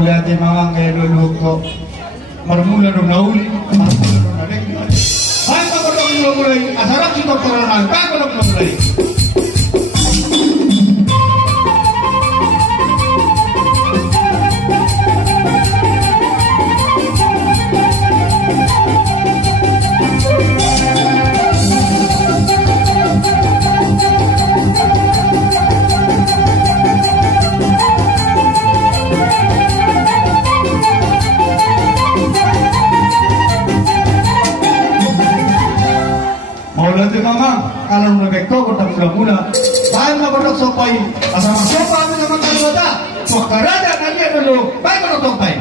lihat memang kayak dulu kok bermula dong nauli, bermula dong naik. Hai kalau dong mulai, asal si dokter orang, kalau dong mulai. Mama, kalau lebih kau kita mula-mula, baik nak berdoa sopai, asal masuk kami sama kalian, waktu raja kalian dulu, baik berdoa sopai.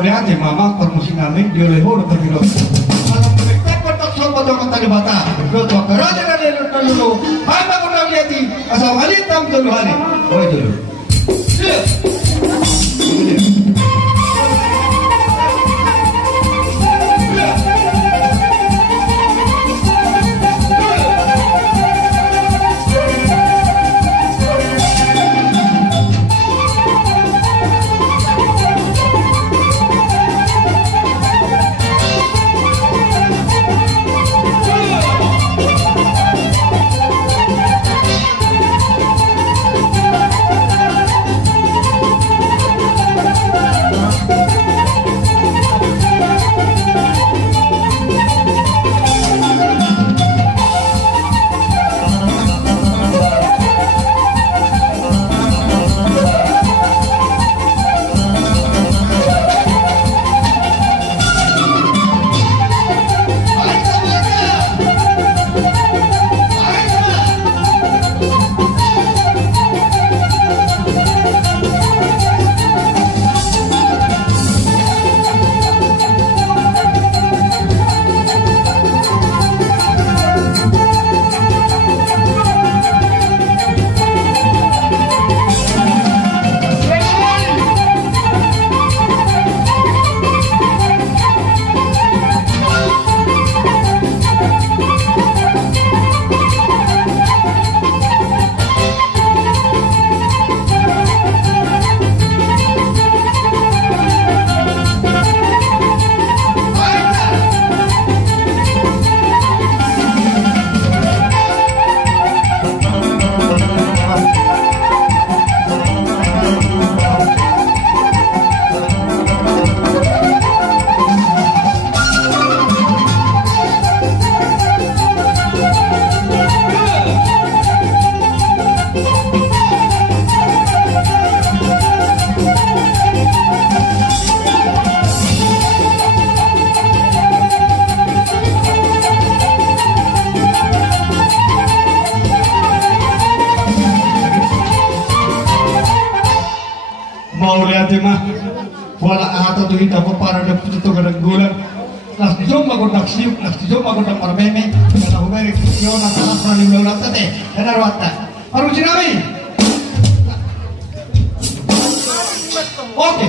Lihat ya mama permusim kami di Leho udah berkilo. Kalau mereka kotak sobat orang tadi bata, berdoa kerajaan dari dulu. Apa kita lihat asal hari tam dulu hari, oh dulu. Mau lihat mah wala atau tuh kita para de putu kada gulan nas dijom magodak siuk nas dijom magodak parmeme kada humere kiona talas prani meulata te enar watta aru jinami oke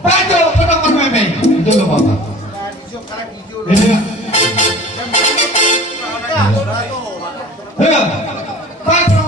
pajo kada parmeme itu lo bapak ini ya pajo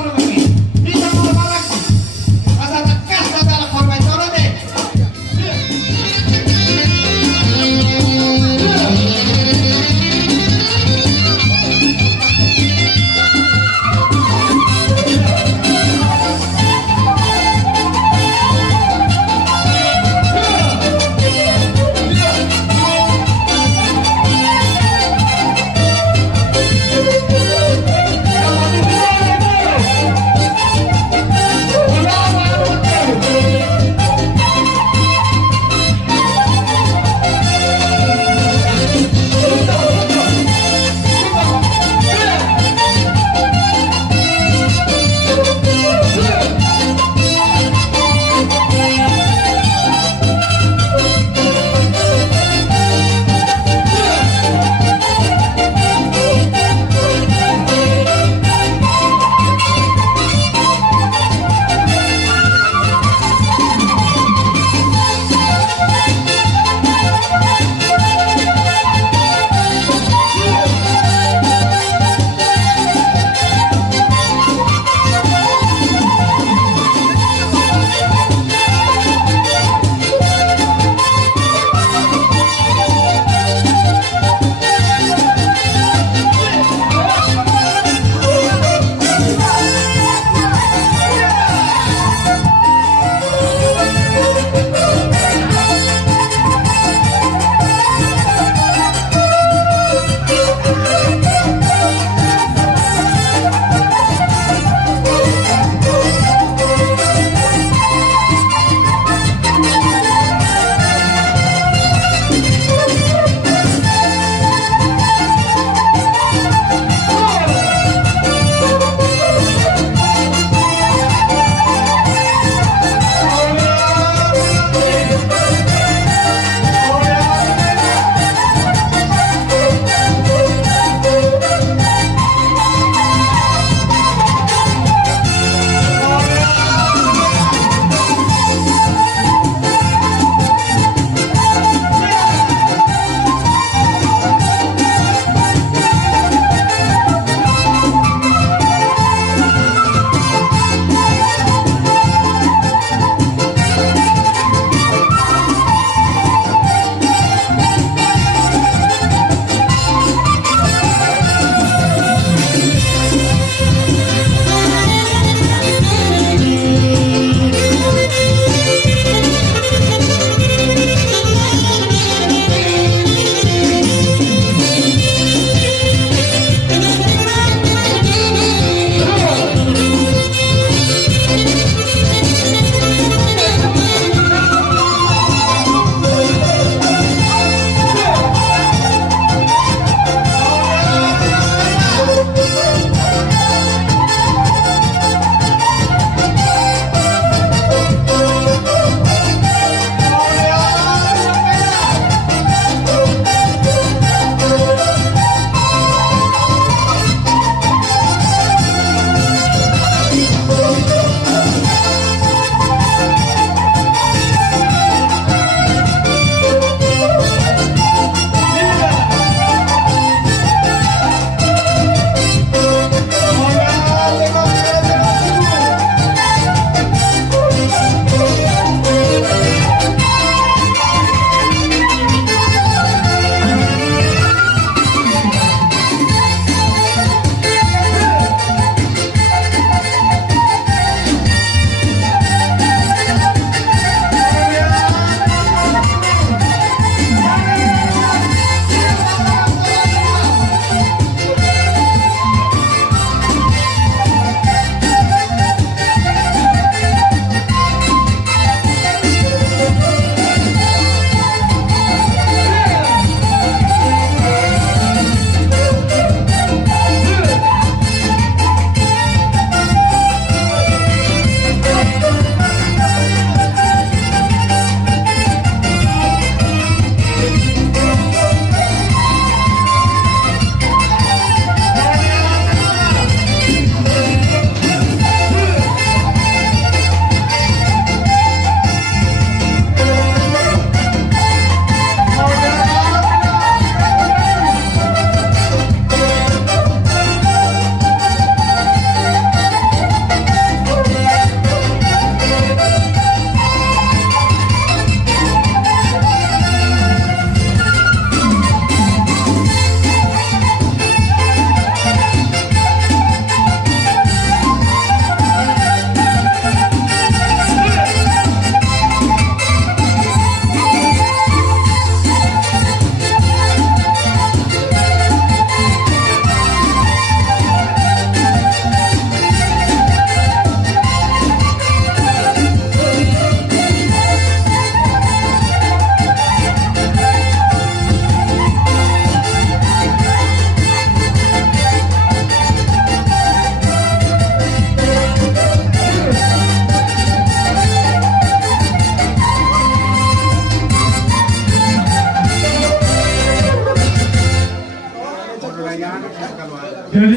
Jadi